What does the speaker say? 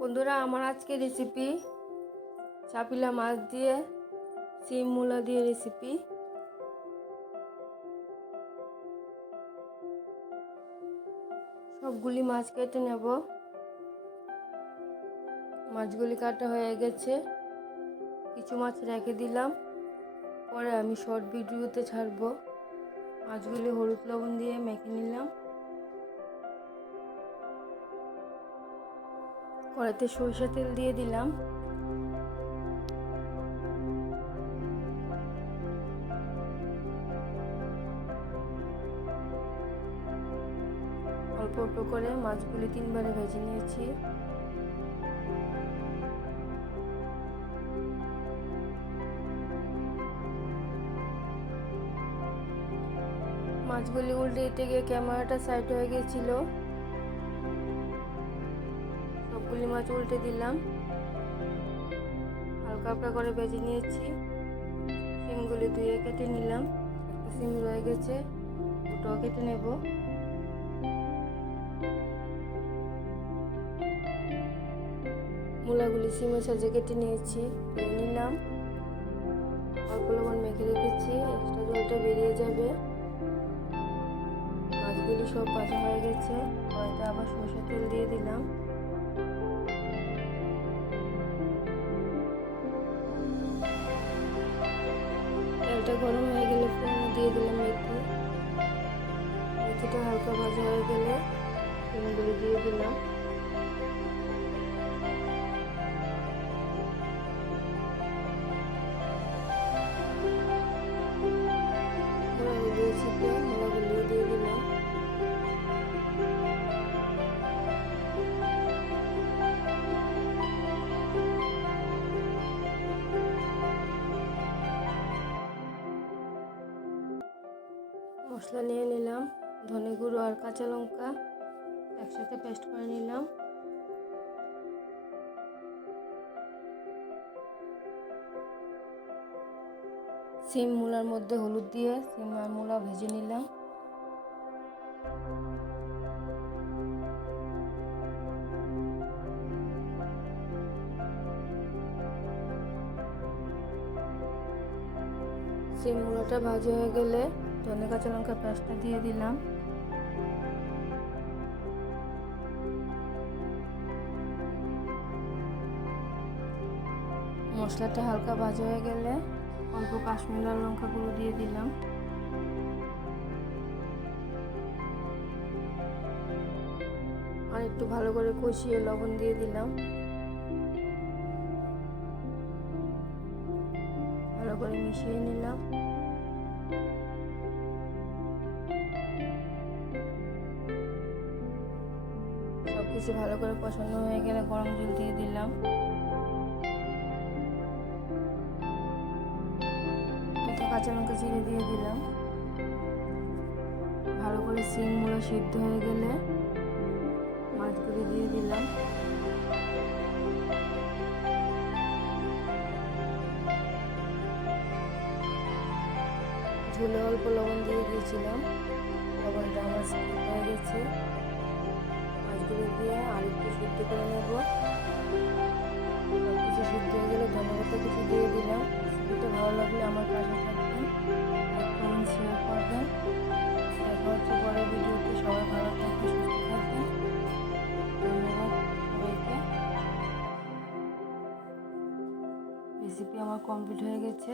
বন্ধুরা, আমার আজকে রেসিপি চাপিলা মাছ দিয়ে সিম মূলা দিয়ে রেসিপি। সবগুলি মাছ কেটে নেব। মাছগুলি কাটা হয়ে গেছে, কিছু মাছ রেখে দিলাম, পরে আমি শর্ট ভিডিওতে ছাড়বো। মাছগুলি হলুদ লবণ দিয়ে মেখে নিলাম। কড়াইতে সরিষা তেল দিয়ে দিলাম। অল্প অল্প করে মাছগুলি 3বারে ভেজে নিয়েছি। মাছগুলি উল্টে দিতে গিয়ে ক্যামেরাটা সাইড হয়ে গিয়েছিল। সবগুলি মাছ উল্টে দিলাম, হালকা হালকা করে ভেজে নিয়েছি। সিমগুলি ধুয়ে কেটে নিলাম। একটা সিম রয়ে গেছে, ওটাও কেটে নেব। মূলাগুলি সিমের সাজে কেটে নিয়েছি, ধুয়ে নিলাম। অল্প লবণ মেখে রেখেছি, এক্সট্রা জলটা বেরিয়ে যাবে। মাছগুলি সব ভাজা হয়ে গেছে, কড়াইতে আবার সরষের তেল দিয়ে দিলাম। তেলটা গরম হয়ে গেলে ফোড়নে দিয়ে দিলাম মেথি। মেথিটা হালকা ভাজা হয়ে গেলে সিমগুলি দিয়ে দিলাম। মূলাগুলি চিপে মূলাগুলিও দিয়ে দিলাম। মশলা নিয়ে নিলাম, ধনে গুঁড়ো আর কাঁচা লঙ্কা একসাথে পেস্ট করে নিলাম। সিম মূলার মধ্যে হলুদ দিয়ে সিম আর মূলা ভেজে নিলাম। সিম মূলাটা ভাজা হয়ে গেলে ধনে কাঁচা লঙ্কা পেস্টটা দিয়ে দিলাম। মশলাটা হালকা ভাজা হয়ে গেলে অল্প কাশ্মীরি লাল লঙ্কা গুঁড়ো দিয়ে দিলাম। আর একটু ভালো করে কষিয়ে লবণ দিয়ে দিলাম। ভালো করে মিশিয়ে নিলাম। সবকিছু ভালো করে কষানো হয়ে গেলে গরম জল দিয়ে দিলাম। কাঁচা লঙ্কা চিড়ে দিয়ে দিলাম। ভালো করে সিম মূলা সিদ্ধ হয়ে গেলে মাছগুলি দিয়ে দিলাম। ঝোলে অল্প লবণ দিয়ে দিয়েছিলাম, লবণটা আমার স্কিপ হয়ে গেছে। মাছগুলি দিয়ে আর একটু সিদ্ধ করে নেব। কিছু সিদ্ধ হয়ে গেলে ধনেপাতা কিছু দিয়ে দিলাম। রেসিপিটা ভালো লাগলে আমার পাশে থাকবেন, লাইক করুন, শেয়ার করবেন। দেখা হচ্ছে পরের ভিডিওতে। সবাই ভালো থাকবেন, সুস্থ থাকবেন। ধন্যবাদ সবাইকে। রেসিপি আমার কমপ্লিট হয়ে গেছে।